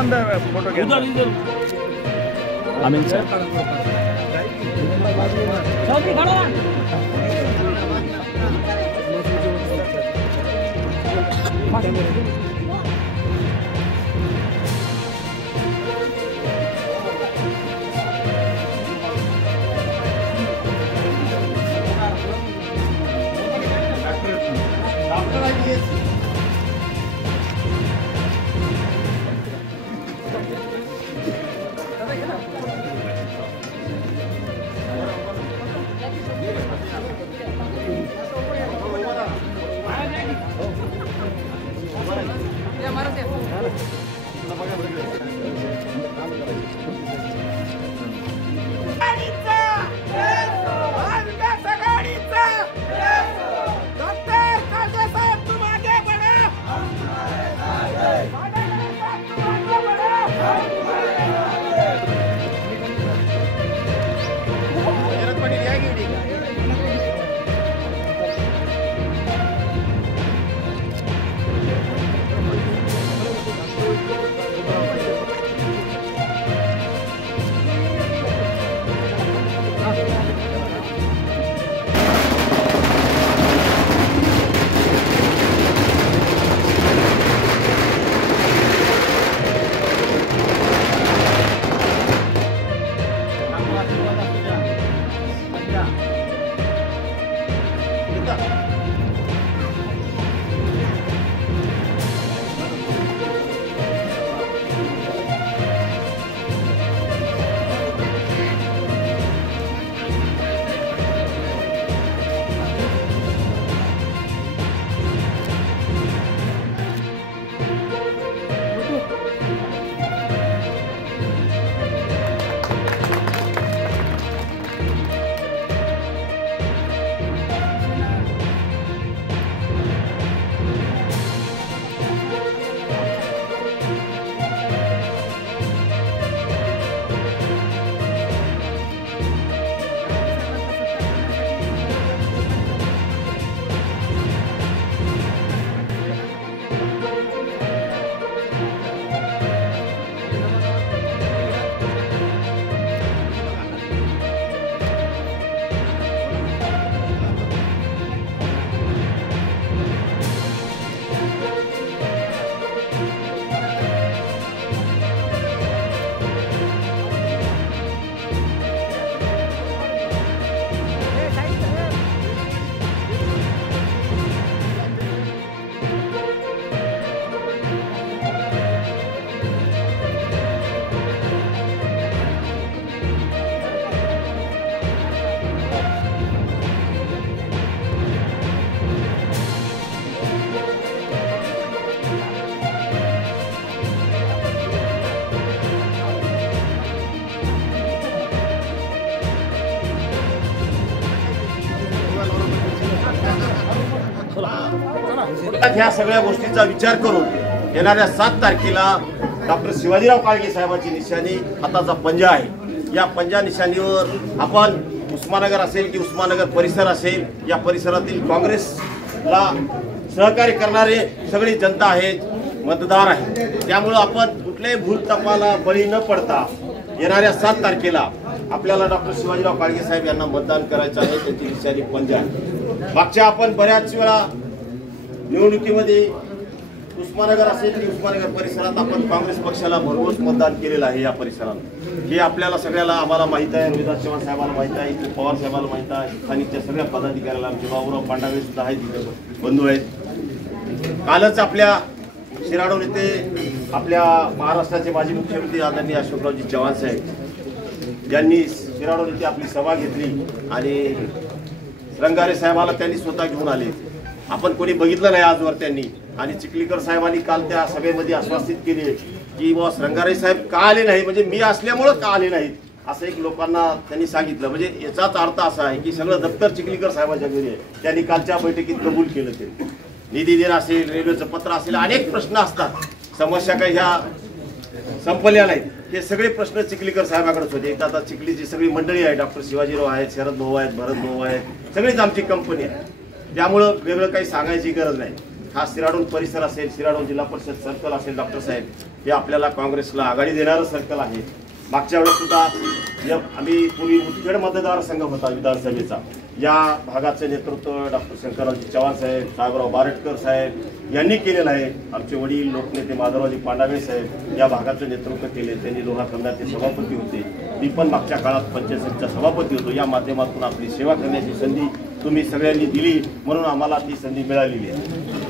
on the photo again. Amin sir. ह्या सगळ्या गोष्टींचा विचार करून येणाऱ्या 7 तारखेला डॉक्टर शिवाजीराव काळगे साहेबांची निशाणी हाताचा पंजा आहे। या पंजा निशाणीवर आपण उस्मानगर असेल की उस्मानगर परिसर असेल या परिसरातील काँग्रेसला सहकार्य करणारे सगळी जनता आहे, मतदार आहे। त्यामुळे आपण कुठल्याही भूलथापाला बळी न पडता येणाऱ्या 7 तारखेला आपल्याला डॉक्टर शिवाजीराव काळगे साहेब यांना मतदान करायचं आहे। त्यांची निशाणी पंजा आहे। मागच्या आपण बऱ्याच वेळा निवडणुकीमध्ये उस्मानगर असेल की उस्मानगर परिसरात आपण काँग्रेस पक्षाला भरघोस मतदान केलेलं आहे। या परिसरात हे आपल्याला सगळ्याला आम्हाला माहित आहे, रोहिदास चव्हाण साहेबांना माहित आहे, पवार साहेबांना माहित आहे, स्थानिकच्या सगळ्या पदाधिकाऱ्याला आमचे बाबूराव पांडावे सुद्धा आहेत, बंधू आहेत। कालच आपल्या शिराडोन येथे आपल्या महाराष्ट्राचे माजी मुख्यमंत्री आदरणीय अशोकरावजी चव्हाण साहेब यांनी शिराडोन येथे आपली सभा घेतली आणि रंगारे साहेबाला त्यांनी स्वतः घेऊन आले। आपण कोणी बघितलं नाही आजवर त्यांनी। आणि चिखलीकर साहेबांनी काल त्या सभेमध्ये आश्वासित केले की बॉस रंगारे साहेब का आले नाही, म्हणजे मी असल्यामुळे का आले नाहीत असं एक लोकांना त्यांनी सांगितलं। म्हणजे याचाच अर्थ असा आहे की सगळं दप्तर चिखलीकर साहेबांच्या घरी आहे। त्यांनी कालच्या बैठकीत कबूल केलं। ते निधी देणं असेल, रेल्वेचं पत्र असेल, अनेक प्रश्न असतात, समस्या काही ह्या संपल्या नाहीत। हे सगळे प्रश्न चिखलीकर साहेबांकडेच होते। एकदा आता चिखलीची सगळी मंडळी आहे, डॉक्टर शिवाजीराव आहेत, शरद भाऊ आहेत, भरत भाऊ आहेत, सगळीच आमची कंपनी आहे। त्यामुळं वेगळं काही सांगायची गरज नाही। हा शिराडोन परिसर असेल, शिराडोन जिल्हा परिषद सर्कल असेल, डॉक्टर साहेब हे आपल्याला काँग्रेसला आघाडी देणारं सर्कल आहे. मागच्या वेळेस सुद्धा आम्ही पूर्वी मुदखेड मतदारसंघ होता विधानसभेचा, या भागाचे नेतृत्व डॉक्टर शंकररावजी चव्हाण साहेब, साहेबराव बारटकर साहेब यांनी केलेलं आहे. आमचे वडील लोकनेते माधवरावजी पांडावे साहेब या भागाचं नेतृत्व केले. त्यांनी लोहा खंडाचे सभापती होते. मी पण मागच्या काळात पंचायत समितीचा सभापती होतो. या माध्यमातून आपली सेवा करण्याची संधी तुम्ही सगळ्यांनी दिली म्हणून आम्हाला ती संधी मिळालेली आहे,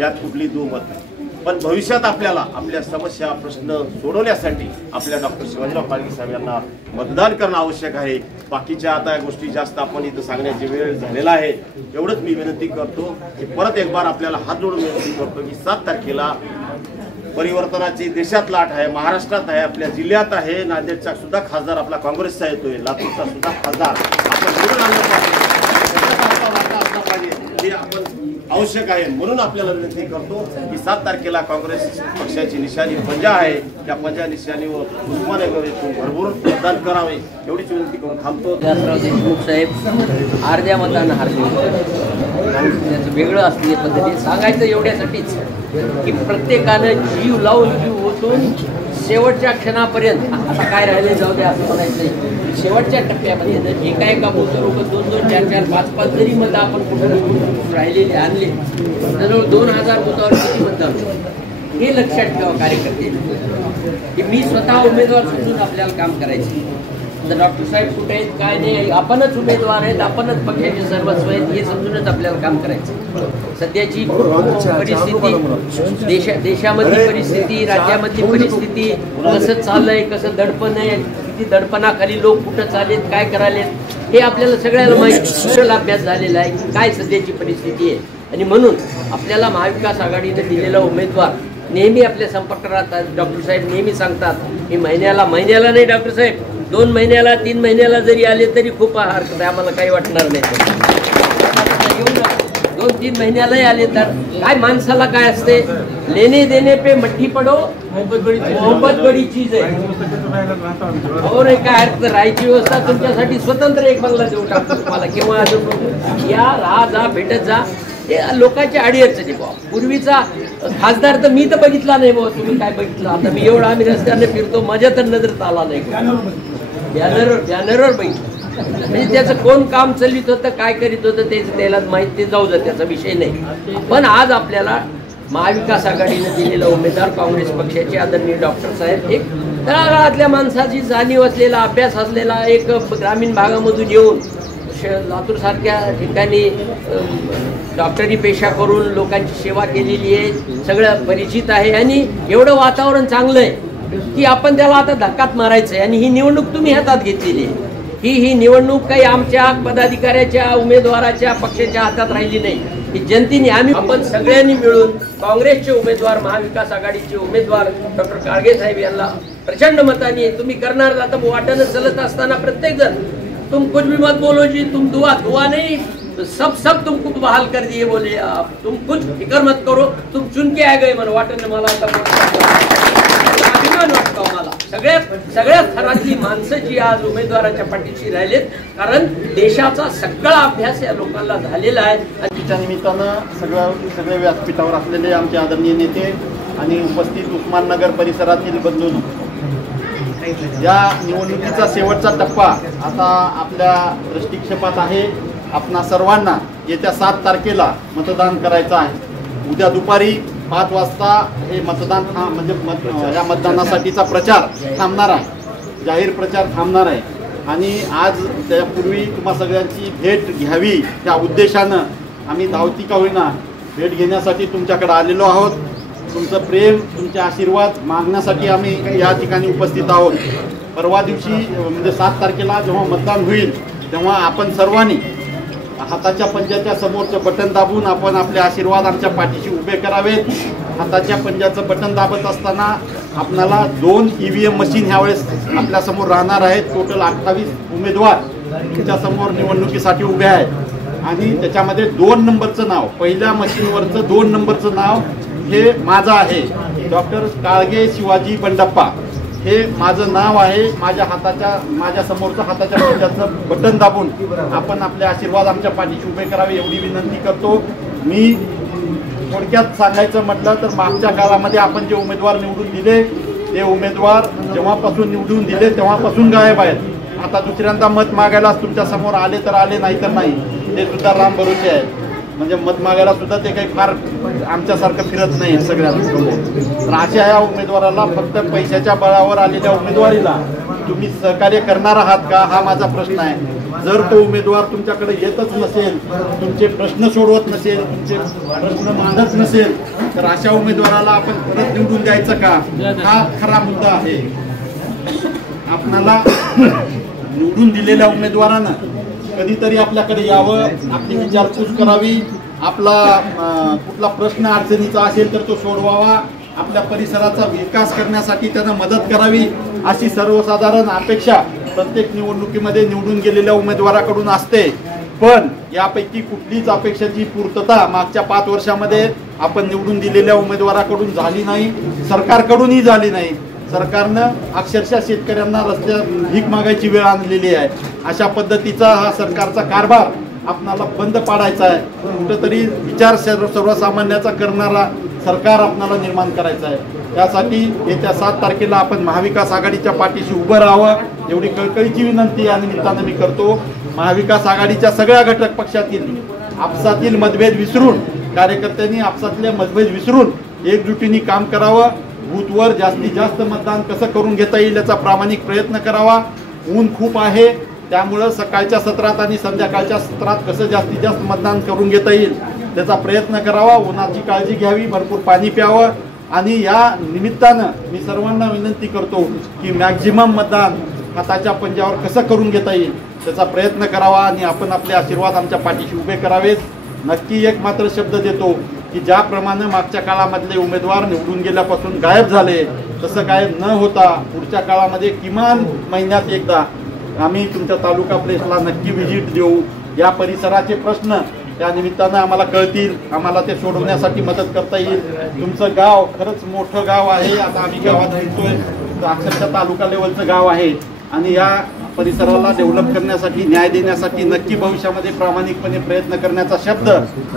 यात कुठली दुमत नाही. पण भविष्यात आपल्याला आपल्या समस्या प्रश्न सोडवण्यासाठी आपल्या डॉक्टर शिवाजीराव काळगे साहेब यांना मतदान करणं आवश्यक आहे. बाकीच्या आता गोष्टी जास्त आपण इथं सांगण्याची वेळ झालेला आहे. एवढंच मी विनंती करतो की परत एक बार आपल्याला हात जोडून विनंती करतो की 7 तारखेला परिवर्तनाची देशात लाट आहे, महाराष्ट्रात आहे, आपल्या जिल्ह्यात आहे. नांदेडचा सुद्धा खासदार आपला काँग्रेसचा येतोय, लातूरचा सुद्धा खासदार आपण निवडून आणलं पाहिजे, असला पाहिजे हे आपण आवश्यक आहे. म्हणून आपल्याला विनंती करतो की 7 तारखेला काँग्रेस पक्षाची निशाणी पंजा आहे. त्या पंजा निशाणीवर उस्माननगर येथून भरभरून मतदान करावे एवढीच विनंती करून थांबतो. देशमुख साहेब अर्ध्या मतानं हारले, त्याचं वेगळं असलेल्या पद्धतीने सांगायचं एवढ्यासाठीच की प्रत्येकानं जीव लावून जीव ओतून शेवटच्या क्षणापर्यंत आता काय राहिले जाऊ द्या असं म्हणायचं. शेवटच्या टप्प्यामध्ये जे काय का बोलतो लोक 2-2, 4-4, 5-5 जरी मतं आपण कुठं राहिलेले आणले जवळ 2000 बुथावर किती मतदान हे लक्षात ठेवा कार्यकर्ते की मी स्वतः उमेदवार समजून आपल्याला काम करायचे. तर डॉक्टर साहेब कुठे आहेत काय नाही, आपणच उमेदवार आहेत, आपणच पक्षाचे सर्वस्व आहेत हे समजूनच आपल्याला काम करायचं. सध्याची परिस्थिती देशामधली परिस्थिती, राज्यामधली परिस्थिती कसं चाललंय, कसं दडपण आहे, किती दडपणाखाली लोक कुठं चालेत, काय करालेत हे आपल्याला सगळ्याला माहिती अभ्यास झालेला आहे की काय सध्याची परिस्थिती आहे. आणि म्हणून आपल्याला महाविकास आघाडीने दिलेला उमेदवार नेहमी आपल्या संपर्कात राहतात. डॉक्टर साहेब नेहमी सांगतात की महिन्याला नाही डॉक्टर साहेब 2 महिन्याला 3 महिन्याला जरी आले तरी खूप हरकत आहे, आम्हाला काही वाटणार नाही. 2-3 महिन्यालाही आले तर काय माणसाला काय असते, लेने देने पे मट्टी पडो मोहब्बत बडी चीज आहे. और एक काय राहायची व्यवस्था तुमच्यासाठी स्वतंत्र एक बंगला देऊ टाकतो तुम्हाला, किंवा अजून या राहा जा भेटत जा. हे लोकांच्या अडीअडचणी बाबा. पूर्वीचा खासदार तर मी तर बघितला नाही बाबा, तुम्ही काय बघितलं. आता मी एवढा आम्ही रस्त्याने फिरतो माझ्या तर नजरेत आला नाही. बॅनरवर बघितलं म्हणजे त्याचं कोण काम चालवित होतं, काय करीत होतं त्याला माहिती, ते जाऊ दे त्याचा विषय नाही. पण आज आपल्याला महाविकास आघाडीने दिलेला उमेदवार काँग्रेस पक्षाचे आदरणीय डॉक्टर साहेब एक तळागाळातल्या माणसाची जाणीव असलेला, अभ्यास असलेला, एक ग्रामीण भागामधून येऊन लातूर सारख्या ठिकाणी डॉक्टरी पेशा करून लोकांची सेवा केलेली आहे, सगळं परिचित आहे. आणि एवढं वातावरण चांगलं आहे की आपण त्याला आता धक्कात मारायचं आहे. आणि ही निवडणूक तुम्ही हातात घेतलेली आहे. ही निवडणूक काही आमच्या पदाधिकाऱ्याच्या, उमेदवाराच्या, पक्षाच्या हातात राहिली नाही. ही जनतेने आपण सगळ्यांनी मिळून काँग्रेसचे उमेदवार, महाविकास आघाडीचे उमेदवार डॉक्टर काळगे साहेब यांना प्रचंड मताने तुम्ही करणार. आता वाटणं चलत असताना प्रत्येक जण तुम कुछ भी मत बोलो जी, तुम दुआ नहीं, सब तुमको बहाल कर दिए बोले, तुम कुछ फिकर मत करो, तुम चुन के आ गए. मला वाटत मला आता अभिमान वाटतो मला सगळ्या थरातली माणसं जी आज उमेदवाराच्या पाठीशी राहिलेत, कारण देशाचा सगळा अभ्यास या लोकांना झालेला आहे. त्या निमित्तानं सगळे व्यासपीठावर असलेले आमचे आदरणीय नेते आणि उपस्थित उस्माननगर परिसरातील बंधूंनो, या निवडणुकीचा शेवटचा टप्पा आता आपल्या दृष्टिक्षेपात आहे. आपणा सर्वांना येत्या 7 तारखेला मतदान करायचं आहे. उद्या दुपारी 5 वाजता हे मतदान या मतदानासाठीचा प्रचार थांबणार आहे, जाहीर प्रचार थांबणार आहे. आणि आज त्यापूर्वी तुम्हा सगळ्यांची भेट घ्यावी त्या उद्देशानं आम्ही धावती का होईना भेट घेण्यासाठी तुमच्याकडे आलेलो आहोत. तुमचं प्रेम, तुमचे आशीर्वाद मागण्यासाठी आम्ही या ठिकाणी उपस्थित आहोत. परवा दिवशी म्हणजे 7 तारखेला जेव्हा मतदान होईल तेव्हा आपण सर्वांनी हाताच्या पंजाच्या समोरचं बटन दाबून आपण आपले आशीर्वाद आमच्या पाठीशी उभे करावेत. हाताच्या पंजाचं बटन दाबत असताना आपल्याला 2 EVM मशीन ह्यावेळेस आपल्यासमोर राहणार आहेत. टोटल 28 उमेदवार तुमच्यासमोर निवडणुकीसाठी उभे आहेत. आणि त्याच्यामध्ये 2 नंबरचं नाव, पहिल्या मशीनवरचं 2 नंबरचं नाव हे माझं आहे, डॉक्टर काळगे शिवाजी बंडप्पा हे माझं नाव आहे. माझ्या समोरचं हाताच्या पंजाचं बटन दाबून आपण आपले आशीर्वाद आमच्या पाठीशी उभे करावे एवढी विनंती करतो. मी थोडक्यात सांगायचं म्हटलं तर मागच्या काळामध्ये आपण जे उमेदवार निवडून दिले ते उमेदवार जेव्हापासून निवडून दिले तेव्हापासून गायब आहेत. आता दुसऱ्यांदा मत मागायला तुमच्या समोर आले तर आले, नाही तर नाही. ते सुद्धा राम भरोसे आहेत. म्हणजे मत मागायला सुद्धा ते काही फार आमच्यासारखं फिरत नाही सगळ्यांसमोर. तर अशा या उमेदवाराला फक्त पैशाच्या बळावर आलेल्या उमेदवारीला तुम्ही सहकार्य करणार आहात का, हा माझा प्रश्न आहे. जर तो उमेदवार तुमच्याकडे येतच नसेल, तुमचे प्रश्न सोडवत नसेल, तुमचे प्रश्न मांडत नसेल, तर अशा उमेदवाराला आपण परत निवडून द्यायचं का, हा खरा मुद्दा आहे. आपणाला निवडून दिलेल्या उमेदवारानं कधीतरी आपल्याकडे यावं, आपली विचारपूस करावी, आपला कुठला प्रश्न अडचणीचा असेल तर तो सोडवावा, आपल्या परिसराचा विकास करण्यासाठी त्यांना मदत करावी, अशी सर्वसाधारण अपेक्षा प्रत्येक निवडणुकीमध्ये निवडून गेलेल्या उमेदवाराकडून असते. पण यापैकी कुठलीच अपेक्षाची पूर्तता मागच्या 5 वर्षामध्ये आपण निवडून दिलेल्या उमेदवाराकडून झाली नाही, सरकारकडूनही झाली नाही. सरकारनं अक्षरशः शेतकऱ्यांना रस्त्यात भीक मागायची वेळ आणलेली आहे. अशा पद्धतीचा हा सरकारचा कारभार आपणाला बंद पाडायचा आहे. कुठंतरी विचार सर्वसामान्याचा करणारा सरकार आपणाला निर्माण करायचा आहे. त्यासाठी येत्या 7 तारखेला आपण महाविकास आघाडीच्या पाठीशी उभं राहावं, एवढी कळकळीची विनंती या निमित्तानं मी करतो. महाविकास आघाडीच्या सगळ्या घटक पक्षातील आपसातील मतभेद विसरून, कार्यकर्त्यांनी आपसातले मतभेद विसरून एकजुटीने काम करावं. बूथवर जास्तीत जास्त मतदान कसं करून घेता येईल याचा प्रामाणिक प्रयत्न करावा. ऊन खूप आहे, त्यामुळं सकाळच्या सत्रात आणि संध्याकाळच्या सत्रात कसं जास्तीत जास्त मतदान करून घेता येईल त्याचा प्रयत्न करावा. उन्हाची काळजी घ्यावी, भरपूर पाणी प्यावं. आणि या निमित्तानं मी सर्वांना विनंती करतो की मॅक्झिमम मतदान हाताच्या पंजावर कसं करून घेता येईल त्याचा प्रयत्न करावा आणि आपण आपले आशीर्वाद आमच्या पाठीशी उभे करावेत. नक्की एक मात्र शब्द देतो की ज्याप्रमाणे मागच्या काळामधले उमेदवार निवडून गेल्यापासून गायब झाले, तसं गायब न होता पुढच्या काळामध्ये किमान महिन्यात एकदा आम्ही तुमच्या तालुका प्लेसला नक्की व्हिजिट देऊ. या परिसराचे प्रश्न त्या निमित्तानं आम्हाला कळतील, आम्हाला ते सोडवण्यासाठी मदत करता येईल. तुमचं गाव खरंच मोठं गाव आहे. आता आम्ही गावात फिरतोय, अक्षरशः तालुका लेवलचं गाव आहे आणि या परिसराला डेव्हलप करण्यासाठी, न्याय देण्यासाठी नक्की भविष्यामध्ये प्रामाणिकपणे प्रयत्न करण्याचा शब्द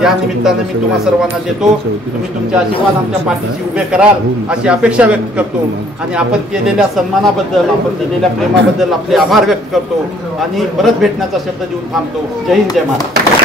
या निमित्तानं मी तुम्हा सर्वांना देतो. तुम्ही तुमचे आशीर्वाद आमच्या पाठीशी उभे कराल अशी अपेक्षा व्यक्त करतो आणि आपण केलेल्या सन्मानाबद्दल, आपण दिलेल्या प्रेमाबद्दल आपले आभार व्यक्त करतो आणि परत भेटण्याचा शब्द देऊन थांबतो. जय हिंद, जय महाराष्ट्र.